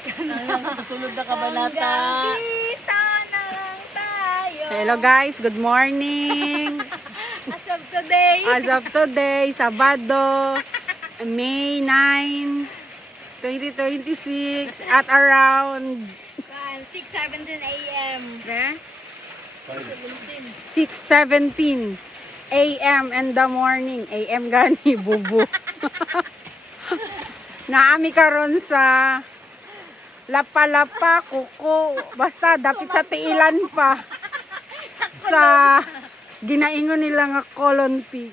Susunod na kabanata. Kita na lang tayo. Hello guys, good morning. As of today. As of today, Sabado, May 9, 2026 at around 6:17 a.m. 6:17 a.m. in the morning. A.M. gani, bubu. Naami karon sa Lapa-Lapa, Kuko, basta dapit sa tiilan pa. Sa ginaingon nila nga Colon Peak.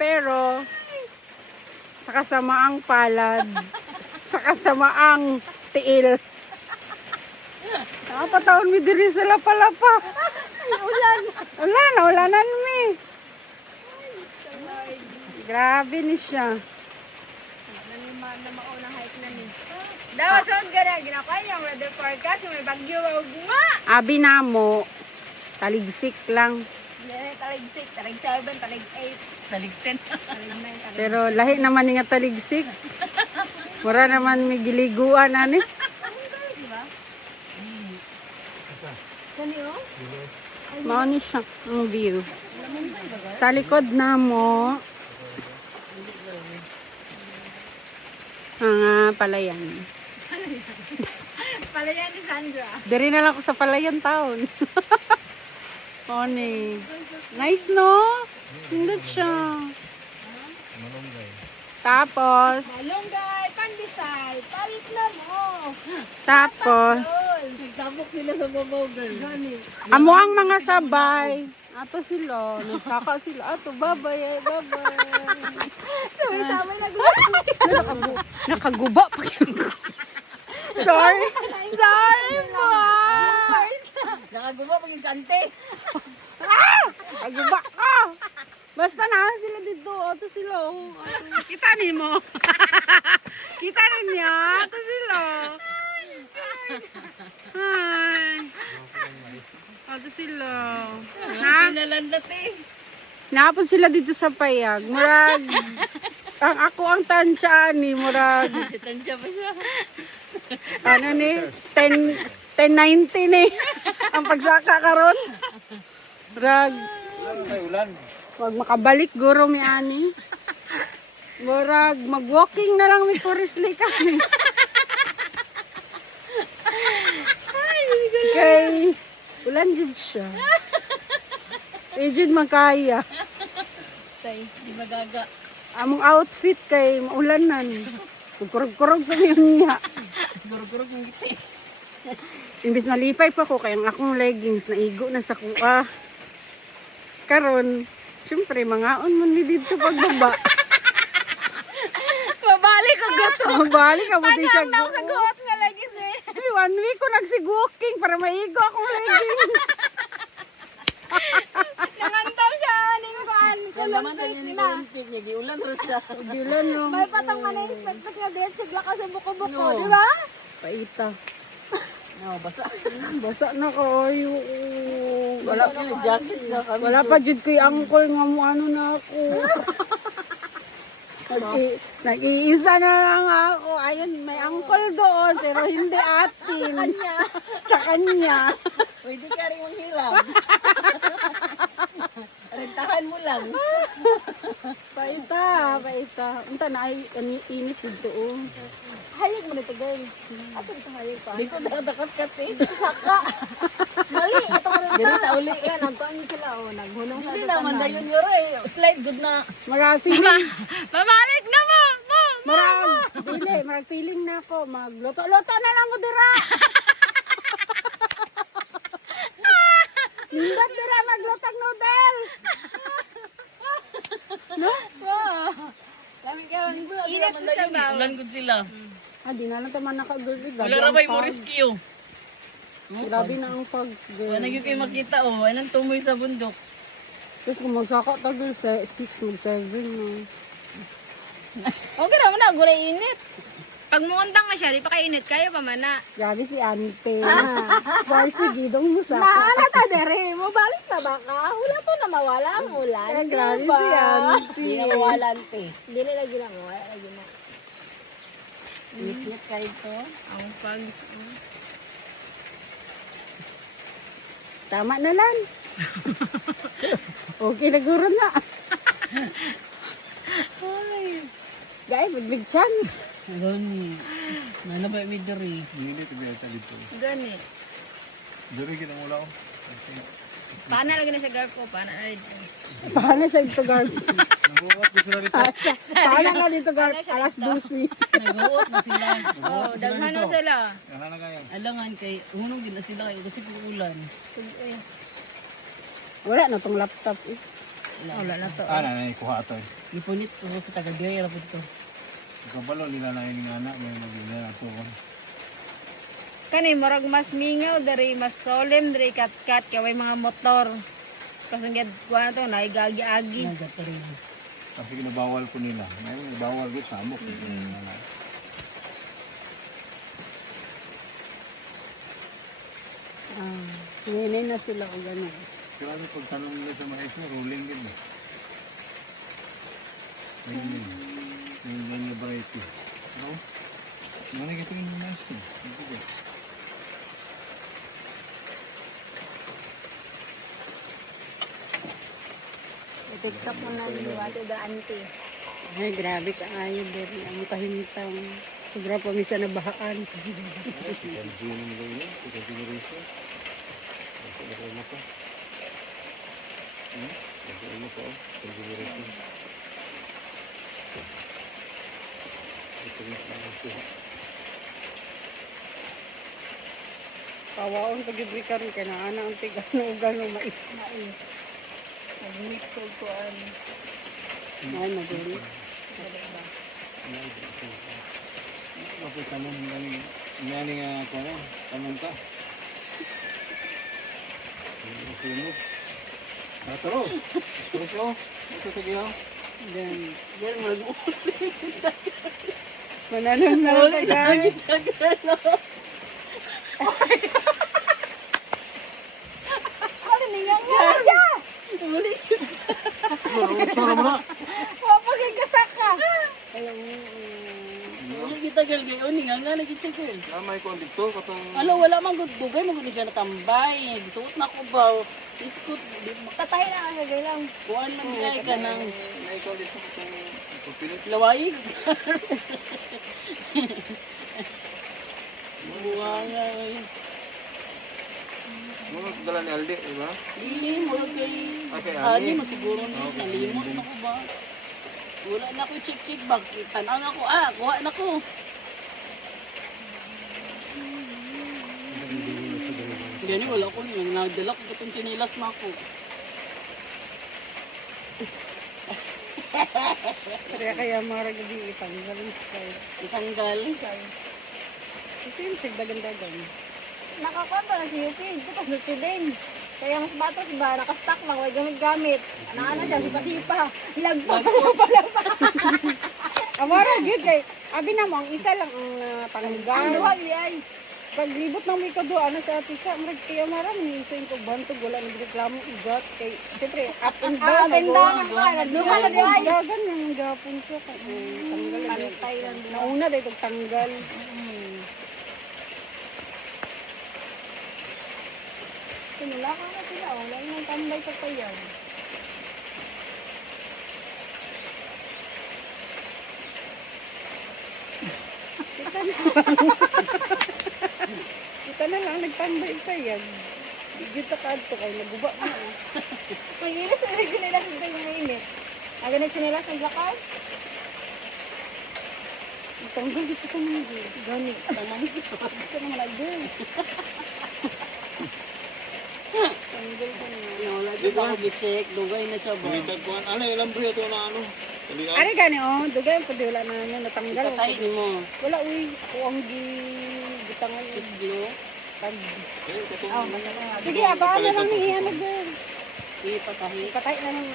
Pero sa kasamaang palad, sa kasamaang tiil. Nakapataon mi diri sa Lapa-Lapa. Ulanan mi. Grabe ni siya. Na maunang hike na ni. Dapat sa gara ginakay yung weather forecast may bagyo ugma. Abi namo, taligsik lang. Talig 6, talig 7, talig 8, Talig 10. talig 9, talig. Pero lahi naman ni nga taligsik. Mura naman may giliguan ani. Di ba? Kani oh? Mao ni siya ang view. Sa likod namo mga palayan. Pala yan ni Sandra. Diri na lang ako sa palayan taon. Oni. Nice no? Hindi siya. Tapos, Malunggay, pandesal, palit na mo. tapos, Nagtabok sila sa babaw, girl. amo ang mga sabay. Ato sila, nagsaka sila. Ato, babay, babay. Sabay na Nakaguba pa yun. Sorry. Sorry, boys. Nakaguba pag yung kante. Nakaguba ka. Basta na sila dito. Ato sila. Oh. Ato. Kita ni mo. Kita ninyo. Ato sila. Hi. Ato sila. Ha? Pinalandat eh. Naapon sila dito sa payag. Murag. Ang ako ang tansya ni. Murag. Tansya pa siya. Ano ni? 1090 ni. Ang pagsaka karon. Murag. Wag makabalik guro mi ani. Murag mag-walking na lang mi Forest Lake kami. Kay ulan jud siya. Jud makaya. Tay. Di magaga. Among outfit kay maulanan. Kurog-kurog pa niya. Gurog-gurog ng giti. Imbis na lipay pa ko kay ang akong leggings naigo na sa kuha. Karon, syempre mangaon mo ni dito pagbaba. Mabalik ko gusto. Magbalik ka buti siya. Ano sa guhot nga lagi si. 1 week ko nagsigwalking para maigo akong leggings. Nangantaw siya aning kuan. Yan naman tayo ni Kulintik niya. Giulan rin siya. Gilan no. May patang man-expect nga din sigla ka sa buko-buko, No. di ba? Paita. No, basa. Basa na kayo. Wala ka yung jacket na kami. Wala pa jud kay angkol nga mo ano na ako. Nag-iisa na lang ako. Ayun, may angkol doon pero hindi atin. Kanya. Sa kanya. Pwede ka rin manghiram. Rentahan mo lang. Paita, paita. Unta na ay init dito. Oh. Hayag mo na tagal. Ato ito hayag pa. Di ko nakadakat-kat eh. Saka. Mali, ito ka na. Ganito uli. Kaya nagkuhan niyo sila, oh. Naghunong sa Hindi naman na yun yun eh. Slide good na. Marag feeling. Babalik na mo! Marag feeling na ako. Magluto-luto na lang mo dira. Nindot dira maglutang noodles. No? Kami karon init sa sabaw. Ulan good sila. Ah, di na lang taman nakagulid. Wala ra ba yung rescue? Grabe na ang fogs, girl. Wala yung kayo makita oh. Anong tumoy sa bundok. Tapos kung magsaka tagol, 6, mag-7 no. Okay ra mo na, gulay init. Pag muundang na siya, di pa kainit kayo pa mana. Grabe si Ante. Sorry, sige, dong mo sa. Naala ta dere, mo balik na ba ka? Wala to na mawala ang ulan. Grabe diba? si Ante. Hindi na mawalan te. Hindi na lagi na mo, lagi na. Mix-mix kayo to. Ang pag... Tama na lang. Okay na guro na. Ay. Guys, big chance. Gani. Nana ba may diri? Hindi ito biyata dito. Gani. Dari kita mula ko. Paano lagi na sa garpo? Paano na rin? Paano siya ito, guard? Nabuhat ko sila dito. Paano na dito, guard? Paano siya Alas dito? 12. Nag-uot na sila. Oh, daghan na sila. Yan na kayo. Alangan kay hunong din na sila kayo kasi ulan. Sige. Wala na tong laptop eh. Wala na to. Ah, nanay kuha ito eh. Ipunit ko sa taga-diri ra pud to. Kabalo nila na yung anak. May mag-ina ako. Kani, marag mas mingaw, dari mas solemn, dari kat-kat, kaya may mga motor. Kasi nga, kuha na to, naigagi-agi. Nagatari. Kasi kinabawal ko nila. Ngayon, bawal ko sa amok. Ngayon na sila o gano'n. Pero ano pagtanong nila sa mais mo, rolling din eh. Ayun yun. Yung ganyan variety. Ano? Ano na kita yung mais mo? Ito ba? TikTok mo na niwate da auntie. Ay, grabe ka ayaw diri. Ang kahintang. Sobra pa misa na bahaan. Chicken gin nila yun. Chicken gin riso. Ito na pa. Ito na pa. Chicken gin riso. Ito na pa. Kawaon pag-ibig ka rin. Kaya na ang tiga ng gano'ng mais. Mais. Nag-mix of kuan. Ay, madali. Bakit tanong nga ako na? Tanong ka? Sunog. Nataro. Terus yo. Ito sige yo. Yan. Yan, mag-ulit. Mananong na lang guys. Ano niya mo siya? Sura mo na. Wapagay kasaka. Ayaw mo. Wala kita girl gayon nga nga nagitsa girl. May kon dito katong Alo wala man gud dugay mo gud siya natambay. Gisuot na ko ba? Iskot di mo Tatahi na nga sa lang. kuan man gilay ka nang may kon dito katong pagpilit. laway. Buwa nga. Mo dala ni Aldi, di ba? Dili mo kay Okay, ani ani. mo siguro ni nalimot na ko ba. Wala na ko check bag. Tan-aw na ko kuha na ko. Gani wala ko nang nagdala ko itong chinilas mo ako. Kaya marag gabi itanggal yung style. Itanggal. Kasi yung sigdagan-dagan. Nakakonto na si Yuki. Ito pas luti din. Kaya mas batas ba, nakastock lang, may gamit-gamit. Ano siya, sipa-sipa. Lagpa pa. Amara, good kay. Abi na mo, ang isa lang ang Ang tanggal. duwag di ay. Paglibot ng may kadua, ano sa ati siya, marag kaya marang minsan yung pagbantog, wala nagreklamo igat. Kay, siyempre, up and down. Up and down ang ka. Nagduha na di ay. Dagan yung gapon siya. Tanggal. Pantay lang duwa. Nauna dahil itong tanggal. Sinula ka na sila. Wala nang tambay sa tayan. Kita na lang, nagtambay ka yan. Digit ka kadto kay naguba na. Magilis na rin sinilas sa tayo mainit. Aga na sinilas ang blackout? Tanggal dito ka naman din. Gani. Tangan dito. Ito naman agad. Tanggal ka na. Wala dito ako gi-check. Dugay na siya ba? Balitag ko ano yung lambre ito na ano. Talian. Ano gani oh, dugay ang pwede wala na ano, natanggal. Patay ni mo. Wala uy, kuang gitangal Is is blue. tag. Oh, masama. Sige, abaan na lang ni ano girl. Di patay. Patay na lang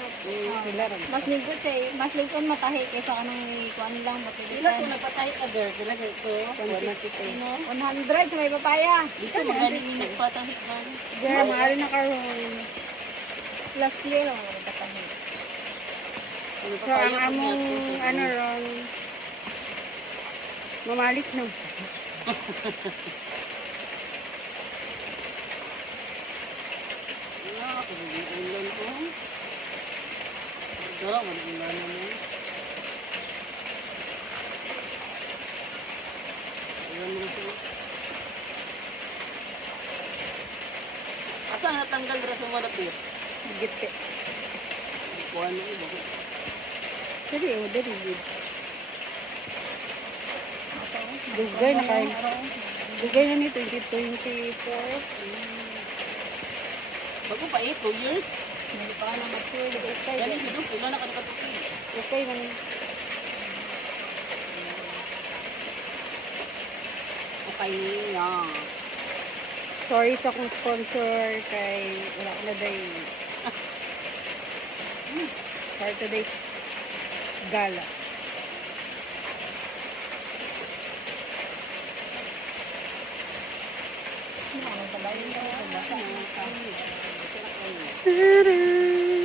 sila rin. Mas lingkod siya eh. Mas lingkod matahi kaysa ka nang kuan lang Ilan ko matilitan. napatay ka girl? Ilan ko? 150. 100 sa may papaya. Dito magaling ni nagpatahi ka. Girl, maaari na karon. Plus clear ang mga patahi. So ang among ano ron Mamalik na. Wala, ako ulan ko. Wala, wala ulan naman. Ulan naman siya. Asa natanggal rin sa malapit? Gite. Kuha na iba ko. Dali, oh, dali, good. Dugay na kayo. Dugay na ni 2024. Bago pa 2 years. Hindi pa na mature. Okay. Yan yung sinong pila na kanikatukig. Okay man. Okay niya. Sorry sa akong sponsor kay wala ko na day. For today's gala. Ano ba yun?